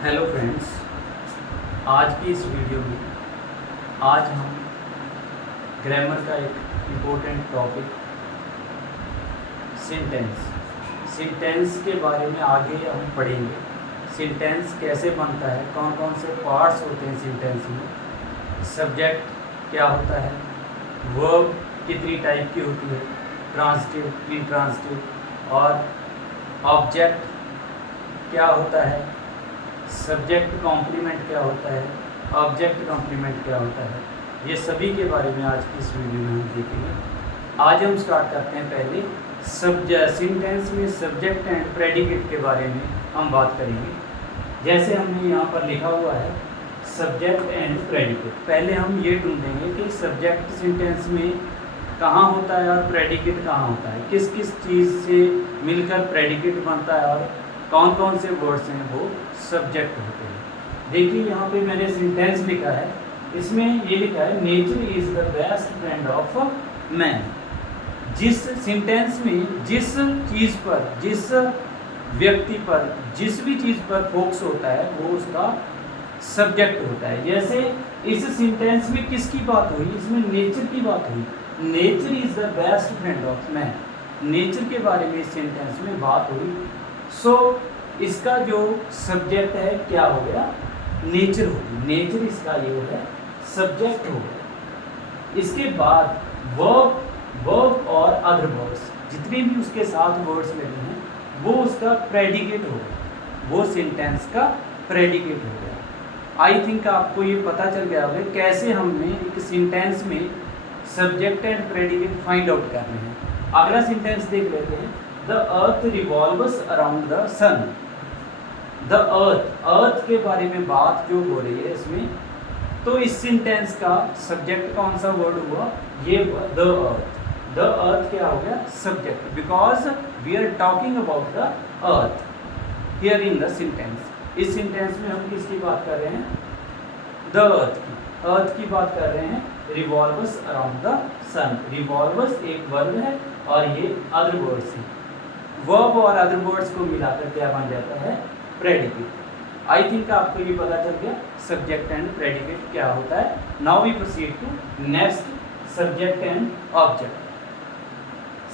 Hello friends, आज की इस वीडियो में आज हम ग्रामर का एक इम्पोर्टेंट टॉपिक सिंटेंस के बारे में आगे हम पढ़ेंगे। सिंटेंस कैसे बनता है, कौन कौन से पार्ट्स होते हैं सिंटेंस में, सब्जेक्ट क्या होता है, वर्ब कितनी टाइप की होती है, ट्रांसिटिव, इंट्रांसिटिव, और ऑब्जेक्ट क्या होता है, सब्जेक्ट कॉम्प्लीमेंट क्या होता है, ऑब्जेक्ट कॉम्प्लीमेंट क्या होता है, ये सभी के बारे में आज की इस वीडियो में हम देखेंगे। आज हम स्टार्ट करते हैं पहले सिंटेंस में सब्जेक्ट एंड प्रेडिकेट के बारे में हम बात करेंगे। जैसे हमने यहाँ पर लिखा हुआ है सब्जेक्ट एंड प्रेडिकेट। पहले हम ये ढूंढेंगे कि सब्जेक्ट सेंटेंस में कहाँ होता है और प्रेडिकेट कहाँ होता है, किस किस चीज़ से मिलकर प्रेडिकेट बनता है और कौन कौन से वर्ड्स हैं वो सब्जेक्ट होते हैं। देखिए यहाँ पे मैंने सेंटेंस लिखा है, इसमें ये लिखा है nature is the best friend of man. जिस सेंटेंस में जिस चीज़ पर, जिस व्यक्ति पर, जिस भी चीज़ पर फोकस होता है वो उसका सब्जेक्ट होता है। जैसे इस सेंटेंस में किसकी बात हुई, इसमें नेचर की बात हुई। Nature is the best friend of man, nature के बारे में इस सेंटेंस में बात हुई। सो इसका जो सब्जेक्ट है क्या हो गया, नेचर होगी। नेचर इसका ये हो गया सब्जेक्ट हो गया। इसके बाद वर्ब और अदर वर्ड्स, जितने भी उसके साथ वर्ड्स लगे हैं वो उसका प्रेडिकेट हो गया, वो सेंटेंस का प्रेडिकेट हो गया। आई थिंक आपको ये पता चल गया होगा कैसे हमने एक सेंटेंस में subject and predicate find out करने हैं। अगला सेंटेंस देख लेते हैं, the earth revolves around the sun. The earth के बारे में बात जो हो रही है इसमें, तो इस सेंटेंस का सब्जेक्ट कौन सा वर्ड हुआ, ये हुआ द अर्थ। द अर्थ क्या हो गया subject, because we are talking about the earth here in the sentence. इस सेंटेंस में हम किसकी बात कर रहे हैं, द अर्थ की बात कर रहे हैं। Revolves around the sun, revolves एक वर्ब है और ये अदर वर्ड्स हैं। वर्ब और अदर वर्ड्स को मिलाकर क्या बन जाता है, प्रेडिकेट। आई थिंक आपको ये पता चल गया सब्जेक्ट एंड प्रेडिकेट क्या होता है। Now we proceed to next, subject and object.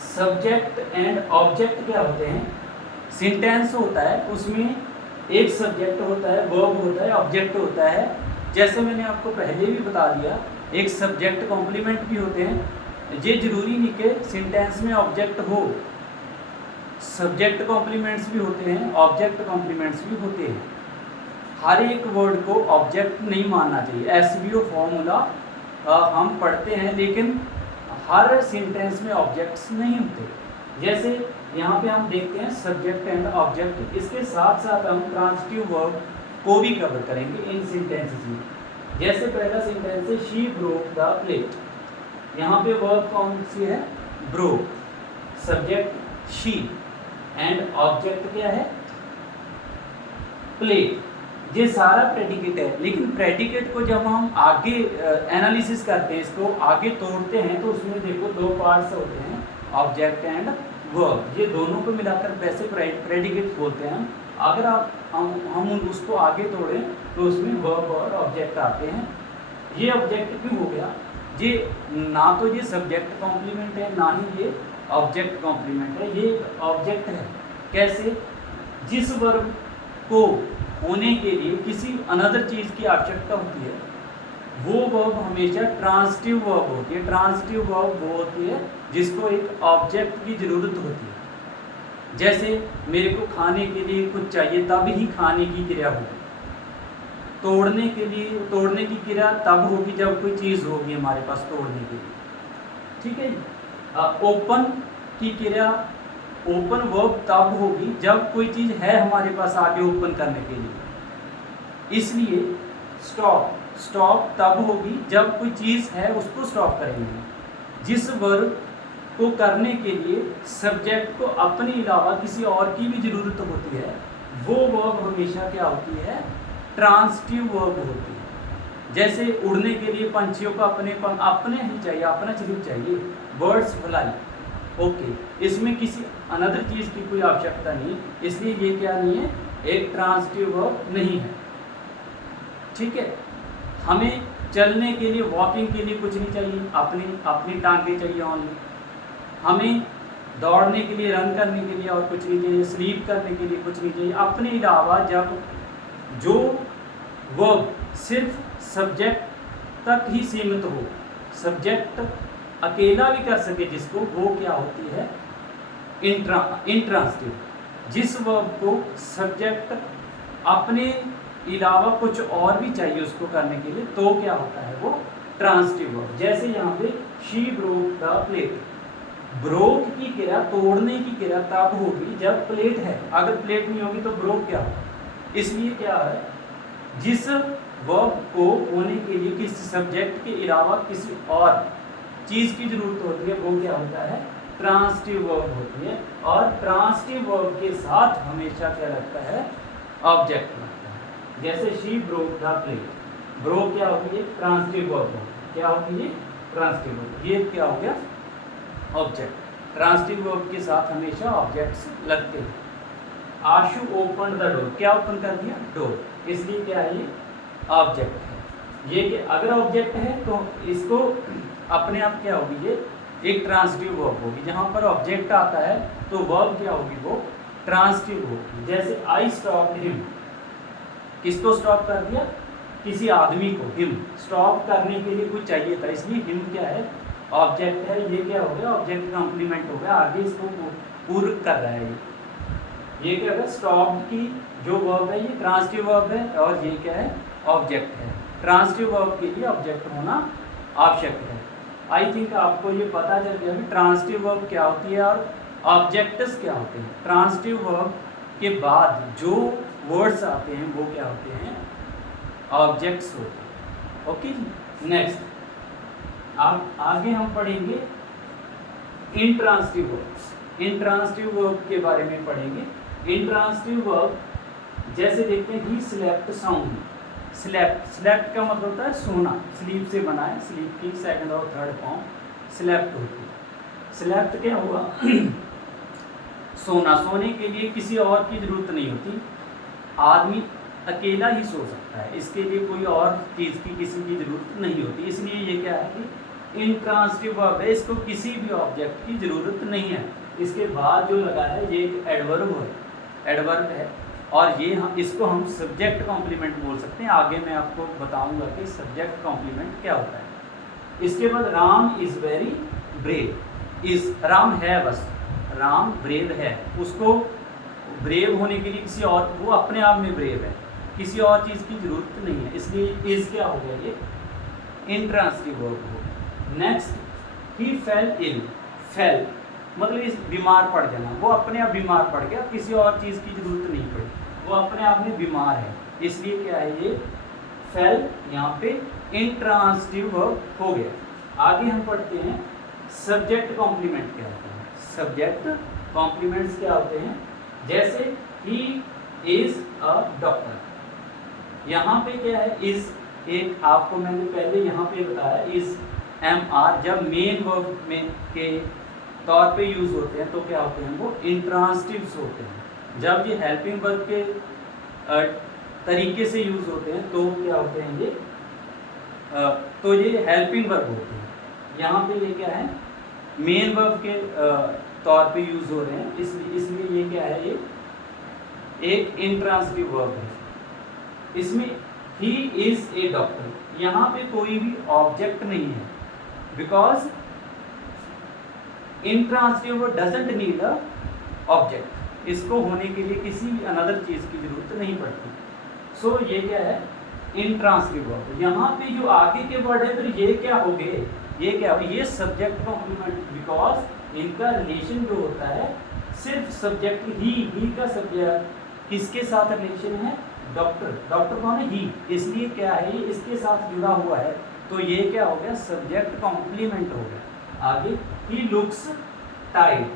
Subject and object क्या होते हैं, सेंटेंस होता है उसमें एक सब्जेक्ट होता है, वर्ब होता है, ऑब्जेक्ट होता है। जैसे मैंने आपको पहले भी बता दिया, एक सब्जेक्ट कॉम्प्लीमेंट भी होते हैं। ये जरूरी नहीं कि सेंटेंस में ऑब्जेक्ट हो, सब्जेक्ट कॉम्प्लीमेंट्स भी होते हैं, ऑब्जेक्ट कॉम्प्लीमेंट्स भी होते हैं। हर एक वर्ड को ऑब्जेक्ट नहीं मानना चाहिए। एसवीओ फॉर्मूला हम पढ़ते हैं लेकिन हर सेंटेंस में ऑब्जेक्ट्स नहीं होते। जैसे यहाँ पे हम देखते हैं सब्जेक्ट एंड ऑब्जेक्ट, इसके साथ साथ हम ट्रांसिटिव वर्ब को भी कवर करेंगे इन सेंटेंसेस में। जैसे पहला सेंटेंस है शी ब्रोक द प्लेट। यहाँ पे वर्ब कौन सी है, broke, subject she and object क्या है, प्लेट। ये सारा प्रेडिकेट है, लेकिन प्रेडिकेट को जब हम आगे एनालिसिस करते हैं, इसको आगे तोड़ते हैं, तो उसमें देखो दो पार्ट्स होते हैं, ऑब्जेक्ट एंड वर्ब। ये दोनों को मिलाकर वैसे प्रेडिकेट बोलते हैं। अगर हम उसको आगे तोड़ें तो उसमें वर्ब और ऑब्जेक्ट आते हैं। ये ऑब्जेक्ट क्यों हो गया, ये ना तो ये सब्जेक्ट कॉम्प्लीमेंट है ना ही ये ऑब्जेक्ट कॉम्प्लीमेंट है, ये ऑब्जेक्ट है। कैसे, जिस वर्ब को होने के लिए किसी अनदर चीज़ की आवश्यकता होती है वो वर्ब हमेशा ट्रांसिटिव वर्ब होती है। ट्रांसिटिव वर्ब वो होती है जिसको एक ऑब्जेक्ट की ज़रूरत होती है। जैसे मेरे को खाने के लिए कुछ चाहिए, तब ही खाने की क्रिया होगी। तोड़ने के लिए, तोड़ने की क्रिया तब होगी जब कोई चीज़ होगी हमारे पास तोड़ने के लिए, ठीक है। ओपन की क्रिया, ओपन वर्ब तब होगी जब कोई चीज़ है हमारे पास आगे ओपन करने के लिए। इसलिए स्टॉप तब होगी जब कोई चीज़ है उसको स्टॉप करेंगे। जिस वर्ब को करने के लिए सब्जेक्ट को अपने अलावा किसी और की भी ज़रूरत होती है, वो वर्ब हमेशा क्या होती है, ट्रांसिटिव वर्ब होती है। जैसे उड़ने के लिए पंछियों को अपने ही चाहिए, अपना चीज़ चाहिए, बर्ड्स फ्लाई। ओके, इसमें किसी अनदर चीज़ की कोई आवश्यकता नहीं, इसलिए ये क्या नहीं है, एक ट्रांजिटिव वर्ब नहीं है। ठीक है, हमें चलने के लिए, वॉकिंग के लिए कुछ नहीं चाहिए, अपनी अपनी टांगे चाहिए ओनली। हमें दौड़ने के लिए, रन करने के लिए और कुछ नहीं चाहिए, स्लीप करने के लिए कुछ नहीं चाहिए। अपने अलावा जब जो वर्ब सिर्फ सब्जेक्ट तक ही सीमित हो, सब्जेक्ट अकेला भी कर सके जिसको, वो क्या होती है, इंट्रांसिटिव। जिस वर्ब को सब्जेक्ट अपने अलावा कुछ और भी चाहिए उसको करने के लिए, तो क्या होता है वो ट्रांसिटिव वर्ब। जैसे यहाँ पे she broke the plate, broke की क्रिया, तोड़ने की क्रिया तब होगी जब प्लेट है, अगर प्लेट नहीं होगी तो ब्रोक क्या होगा। इसलिए क्या है, जिस वर्ब को होने के लिए किसी सब्जेक्ट के अलावा किसी और चीज़ की जरूरत होती है, वो क्या होता है, ट्रांसिटिव वर्ब होती है। और ट्रांसिटिव वर्ब के साथ हमेशा क्या लगता है, ऑब्जेक्ट लगता है। जैसे she broke the plate, broke क्या होगी, ट्रांसिटिव वर्ब होगी, क्या होगी ये, ट्रांसिटिव वर्ब। ये क्या हो गया, ऑब्जेक्ट। ट्रांसिटिव वर्ब के साथ हमेशा ऑब्जेक्ट्स लगते हैं। आशु ओपन द डोर, क्या ओपन कर दिया, डोर, इसलिए क्या है, ये ऑब्जेक्ट है। ये कि अगर ऑब्जेक्ट है तो इसको अपने आप क्या होगी, ये एक ट्रांसिटिव वर्ब होगी। जहाँ पर ऑब्जेक्ट आता है तो वर्ब क्या होगी, वो ट्रांसिटिव होगी। जैसे आई स्टॉप हिम, किसको स्टॉप कर दिया, किसी आदमी को। हिम स्टॉप करने के लिए कुछ चाहिए था, इसलिए हिम क्या है, ऑब्जेक्ट है। ये क्या हो गया, ऑब्जेक्ट कॉम्प्लीमेंट हो गया, आगे इसको पूर्ण कर रहा है। ये क्या है, स्टॉप की जो वर्ब है ये ट्रांसिटिव वर्ब है, और ये क्या है, ऑब्जेक्ट है। ट्रांसिटिव वर्ब के लिए ऑब्जेक्ट होना आवश्यक है। आई थिंक आपको ये पता चल गया कि ट्रांसिटिव वर्ब क्या होती है और ऑब्जेक्ट्स क्या होते हैं। ट्रांसिटिव वर्ब के बाद जो वर्ड्स आते हैं वो क्या होते हैं, ऑब्जेक्ट्स होते हैं। ओके जी, नेक्स्ट अब आगे हम पढ़ेंगे इंट्रांसिटिव वर्ब्स। इंट्रांसिटिव वर्ब के बारे में पढ़ेंगे। इंट्रांसिटिव वर्ब जैसे देखते हैं, he slept sound. Slept, slept का मतलब होता है सोना, स्लीप से बना है, स्लीप की सेकंड और थर्ड फॉर्म स्लेप्ट होती है। स्लेप्ट क्या हुआ, सोना। सोने के लिए किसी और की ज़रूरत नहीं होती, आदमी अकेला ही सो सकता है, इसके लिए कोई और चीज़ की, किसी की ज़रूरत नहीं होती। इसलिए ये क्या है कि इंट्रांसिटिव वर्ब है, इसको किसी भी ऑब्जेक्ट की ज़रूरत नहीं है। इसके बाद जो लगा है ये एक एडवर्ब है, एडवर्ब है, और ये हम इसको हम सब्जेक्ट कॉम्प्लीमेंट बोल सकते हैं। आगे मैं आपको बताऊंगा कि सब्जेक्ट कॉम्प्लीमेंट क्या होता है। इसके बाद राम इज़ वेरी ब्रेव। इस राम है, बस राम ब्रेव है, उसको ब्रेव होने के लिए किसी और, वो अपने आप में ब्रेव है, किसी और चीज़ की ज़रूरत नहीं है, इसलिए इज़ क्या हो गया, ये इंट्रांसिटिव वर्ब हो। नेक्स्ट, ही फेल इल। फेल मतलब इस बीमार पड़ जाना, वो अपने आप बीमार पड़ गया, किसी और चीज़ की ज़रूरत नहीं पड़ी, वो अपने आप में बीमार है, इसलिए क्या है, ये फेल यहाँ पे इंट्रांसिटिव वर्ब हो गया। आगे हम पढ़ते हैं सब्जेक्ट कॉम्प्लीमेंट क्या होता है। सब्जेक्ट कॉम्प्लीमेंट्स क्या होते हैं, जैसे ही इज़ अ डॉक्टर। यहाँ पे क्या है, इज़, एक आपको मैंने पहले यहाँ पे बताया, इज़ MR जब मेन वर्ब में के तौर पे यूज़ होते हैं तो क्या होते हैं, वो इंट्रांसिटिव्स होते हैं। जब ये हेल्पिंग वर्ब के तरीके से यूज़ होते हैं तो क्या होते हैं, ये तो ये हेल्पिंग वर्ब होते हैं। यहाँ पे ये क्या है, मेन वर्ब के तौर पे यूज़ हो रहे हैं, इसलिए ये क्या है, ये एक इंट्रांसिटिव वर्ब है। इसमें ही इज़ ए डॉक्टर, यहाँ पे कोई भी ऑब्जेक्ट नहीं है, because intransitive verb doesn't need a object, इसको होने के लिए किसी भी अनदर चीज़ की जरूरत नहीं पड़ती। सो ये क्या है, इंट्रांसिटिव वर्ब। यहाँ पे जो आगे के वर्ड है फिर ये क्या हो गए, ये क्या हो, ये सब्जेक्ट कॉम्प्लीमेंट, बिकॉज इनका रिलेशन जो होता है सिर्फ सब्जेक्ट ही का सब्जेक्ट किसके साथ रिलेशन है, डॉक्टर। डॉक्टर कौन है, ही, इसलिए क्या है, ये इसके साथ जुड़ा हुआ है, तो ये क्या हो गया, सब्जेक्ट कॉम्प्लीमेंट हो गया। आगे, ही लुक्स टाइट,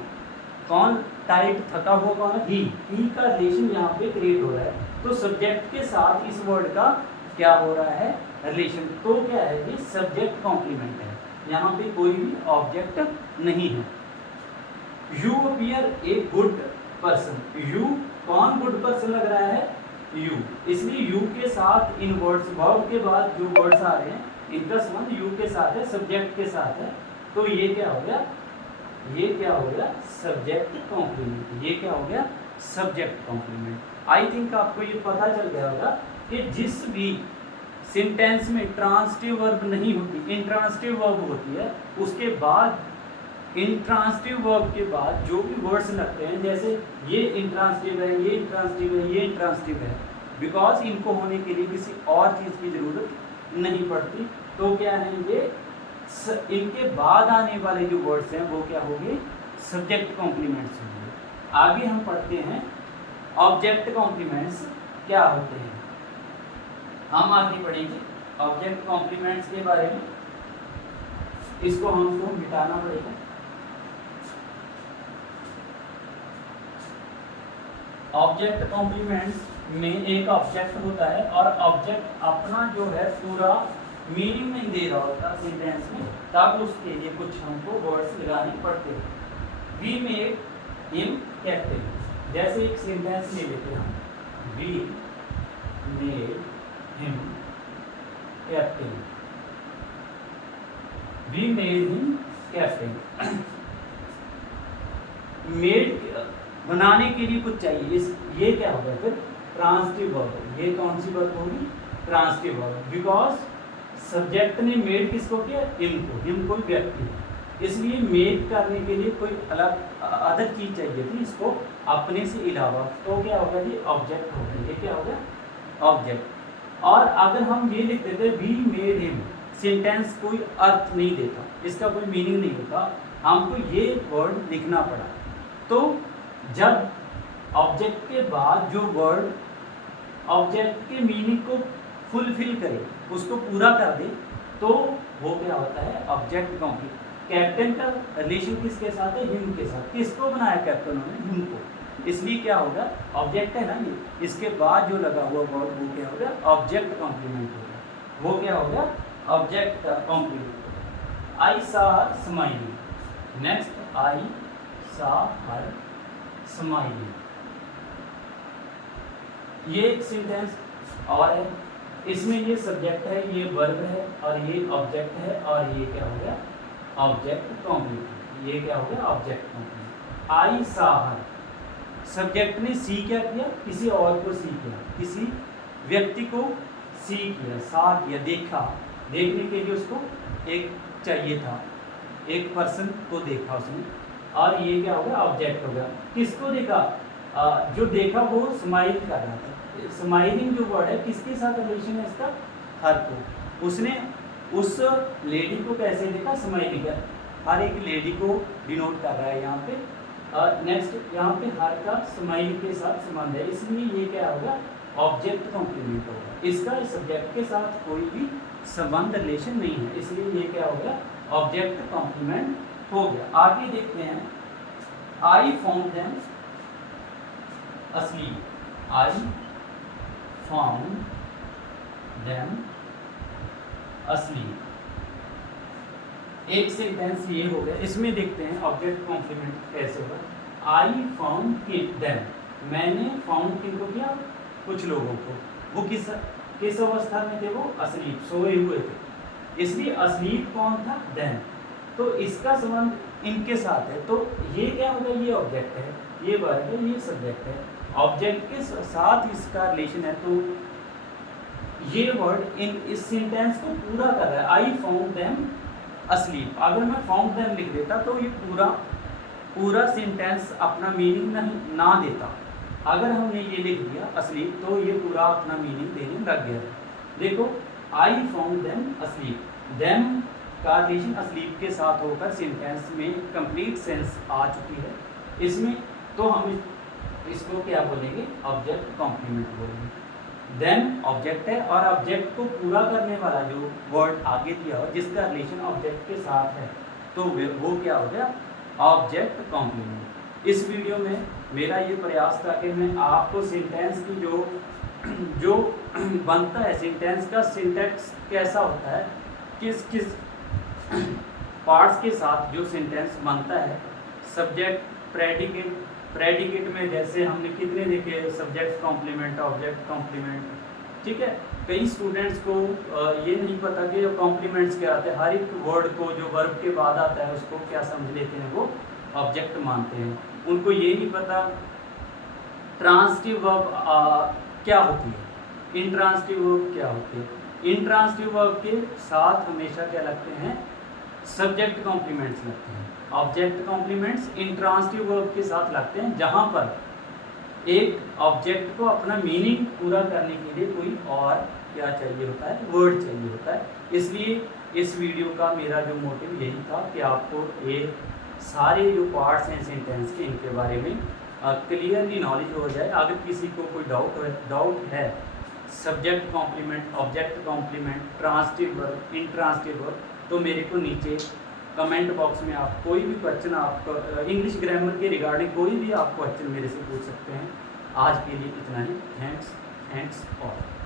कौन टाइट, थका हुआ कौन है, ही का रिलेशन यहाँ पे क्रिएट हो रहा है, तो सब्जेक्ट के साथ इस वर्ड का क्या हो रहा है, रिलेशन। तो क्या है, ये सब्जेक्ट कॉम्प्लीमेंट है, यहाँ पे कोई भी ऑब्जेक्ट नहीं है। You appear a good person, you कौन गुड पर्सन लग रहा है, यू, इसलिए यू के साथ इन वर्ड्स, वर्ब के बाद जो वर्ड्स आ रहे हैं इनका संबंध यू के साथ है, सब्जेक्ट के साथ है, तो ये क्या हो गया, ये क्या हो गया, सब्जेक्ट कॉम्प्लीमेंट, ये क्या हो गया, सब्जेक्ट कॉम्प्लीमेंट। आई थिंक आपको ये पता चल गया होगा कि जिस भी सेंटेंस में ट्रांसिटिव वर्ब नहीं होती, इंट्रांसिटिव वर्ब होती है, उसके बाद इंट्रांसिटिव वर्ब के बाद जो भी वर्ड्स लगते हैं, जैसे ये इंट्रांसिटिव है, ये इंट्रांसिटिव है, ये इंट्रांसिटिव है, बिकॉज इनको होने के लिए किसी और चीज़ की ज़रूरत नहीं पड़ती, तो क्या है ये इनके बाद आने वाले जो वर्ड्स हैं वो क्या होंगे, सब्जेक्ट कॉम्प्लीमेंट्स होंगे। आगे हम पढ़ते हैं ऑब्जेक्ट कॉम्प्लीमेंट्स क्या होते हैं, हम आगे पढ़ेंगे ऑब्जेक्ट कॉम्प्लीमेंट्स के बारे में। इसको हमको मिटाना पड़ेगा। ऑब्जेक्ट कॉम्प्लीमेंट्स में एक ऑब्जेक्ट होता है और ऑब्जेक्ट अपना जो है पूरा मीनिंग नहीं दे रहा होता सेंटेंस में, तब उसके लिए कुछ हमको वर्ड्स लगाने पड़ते हैं। वी मेड हिम कैप्टन, जैसे एक सेंटेंस ले लेते हैं हम, we made him captain, we made him captain. Made बनाने के लिए कुछ चाहिए, इस ये क्या होगा फिर, ट्रांसिटिव वर्ब, ये कौन सी वर्ब होगी, ट्रांसिटिव वर्ब, बिकॉज सब्जेक्ट ने मेड किसको किया, हिम को, हिम कोई व्यक्ति है, इसलिए मेड करने के लिए कोई अलग अदर चीज चाहिए थी इसको अपने से अलावा, तो क्या होगा जी, ऑब्जेक्ट होगा, ये क्या होगा, ऑब्जेक्ट। और अगर हम ये लिख देते वी मेड हिम, सेंटेंस कोई अर्थ नहीं देता, इसका कोई मीनिंग नहीं होता, हमको ये वर्ड लिखना पड़ा। तो जब ऑब्जेक्ट के बाद जो वर्ड ऑब्जेक्ट के मीनिंग को फुलफिल करे, उसको पूरा कर दे, तो वो क्या होता है, ऑब्जेक्ट कॉम्प्लीट। कैप्टन का रिलेशन किसके साथ है, हिम के साथ। किसको बनाया कैप्टन ने, हिम को, इसलिए क्या होगा, ऑब्जेक्ट है ना ये, इसके बाद जो लगा हुआ वर्ड वो क्या होगा, ऑब्जेक्ट कॉम्प्लीमेंट होगा, वो क्या होगा, ऑब्जेक्ट कॉम्प्लीमेंट। आई सा हर स्माइलिंग, नेक्स्ट आई सा हर स्माइलिंग, ये एक सेंटेंस और है, इसमें ये सब्जेक्ट है, ये वर्ब है और ये ऑब्जेक्ट है, और ये क्या हो गया, ऑब्जेक्ट कॉम्प्लीमेंट, ये क्या हो गया, ऑब्जेक्ट कॉम्प्लीमेंट। आई सा हर, सब्जेक्ट ने सी क्या किया, किसी और को सी किया, किसी व्यक्ति को सी किया, सा किया, देखा, देखने के लिए उसको एक चाहिए था, एक पर्सन को देखा उसने, और ये क्या हो गया, ऑब्जेक्ट हो गया। किसको देखा, जो देखा वो स्माइल कर रहा था, स्माइलिंग जो वर्ड है किसके साथ रिलेशन है इसका, हर को, उसने उस लेडी को कैसे देखा, स्माइलिंग कर, हर एक लेडी को डिनोट कर रहा है यहाँ पे। नेक्स्ट यहाँ पे हर का स्माइल के साथ संबंध है, इसलिए ये क्या होगा, ऑब्जेक्ट कॉम्प्लीमेंट होगा, इसका सब्जेक्ट के साथ कोई भी संबंध रिलेशन नहीं है, इसलिए ये क्या होगा, ऑब्जेक्ट कॉम्प्लीमेंट हो गया। आगे देखते हैं, I found them asleep, I found them asleep। एक सेंटेंस ये हो गया, इसमें देखते हैं ऑब्जेक्ट कॉम्प्लीमेंट कैसे होगा। आई फाउंड देम, मैंने फाउंड किनको किया, कुछ लोगों को, वो किस अवस्था में थे, वो अस्लीप, सोए हुए थे, इसलिए अस्लीप कौन था, देम, तो इसका संबंध इनके साथ है, तो ये क्या होगा, ये ऑब्जेक्ट है, ये वर्ब है, ये सब्जेक्ट है, ऑब्जेक्ट के साथ इसका रिलेशन है, तो ये वर्ड इस सेंटेंस को पूरा कर रहा है। आई फाउंड देम अस्लीप, अगर मैं फाउंड देम लिख देता तो ये पूरा सेंटेंस अपना मीनिंग नहीं ना देता, अगर हमने ये लिख दिया अस्लीप तो ये पूरा अपना मीनिंग देने लग गया। देखो, I found them asleep, them का रिलेशन अस्लीप के साथ होकर सेंटेंस में कंप्लीट सेंस आ चुकी है, इसमें तो हम इसको क्या बोलेंगे, ऑब्जेक्ट कॉम्प्लीमेंट बोलेंगे। देन ऑब्जेक्ट है और ऑब्जेक्ट को पूरा करने वाला जो वर्ड आगे दिया हो जिसका रिलेशन ऑब्जेक्ट के साथ है, तो वो क्या हो गया, ऑब्जेक्ट कॉम्प्लीमेंट। इस वीडियो में मेरा ये प्रयास था कि मैं आपको सेंटेंस की जो बनता है, सेंटेंस का सिंटैक्स कैसा होता है, किस पार्ट्स के साथ जो सेंटेंस बनता है, सब्जेक्ट प्रेडिकेट में जैसे हमने कितने देखे, सब्जेक्ट कॉम्प्लीमेंट, ऑब्जेक्ट कॉम्प्लीमेंट, ठीक है। कई स्टूडेंट्स को ये नहीं पता कि कॉम्प्लीमेंट्स क्या आते हैं। हर एक वर्ड को जो वर्ब के बाद आता है उसको क्या समझ लेते हैं, वो ऑब्जेक्ट मानते हैं। उनको ये नहीं पता ट्रांसिटिव वर्ब क्या होती है, इंट्रांसिटिव वर्ब क्या होती है। इंट्रांसिटिव वर्ब के साथ हमेशा क्या लगते हैं, सब्जेक्ट कॉम्प्लीमेंट्स लगते हैं। ऑब्जेक्ट कॉम्प्लीमेंट्स इंट्रांसिटिव वर्ब के साथ लगते हैं, जहाँ पर एक ऑब्जेक्ट को अपना मीनिंग पूरा करने के लिए कोई और क्या चाहिए होता है, वर्ड चाहिए होता है। इसलिए इस वीडियो का मेरा जो मोटिव यही था कि आपको ये सारे जो पार्ट्स हैं सेंटेंस के, इनके बारे में क्लियरली नॉलेज हो जाए। अगर किसी को कोई डाउट है subject complement, object complement, transitive verb, intransitive verb, तो मेरे को नीचे कमेंट बॉक्स में आप कोई भी क्वेश्चन, आपको इंग्लिश ग्रामर के रिगार्डिंग कोई भी आप क्वेश्चन मेरे से पूछ सकते हैं। आज के लिए इतना ही। Thanks all.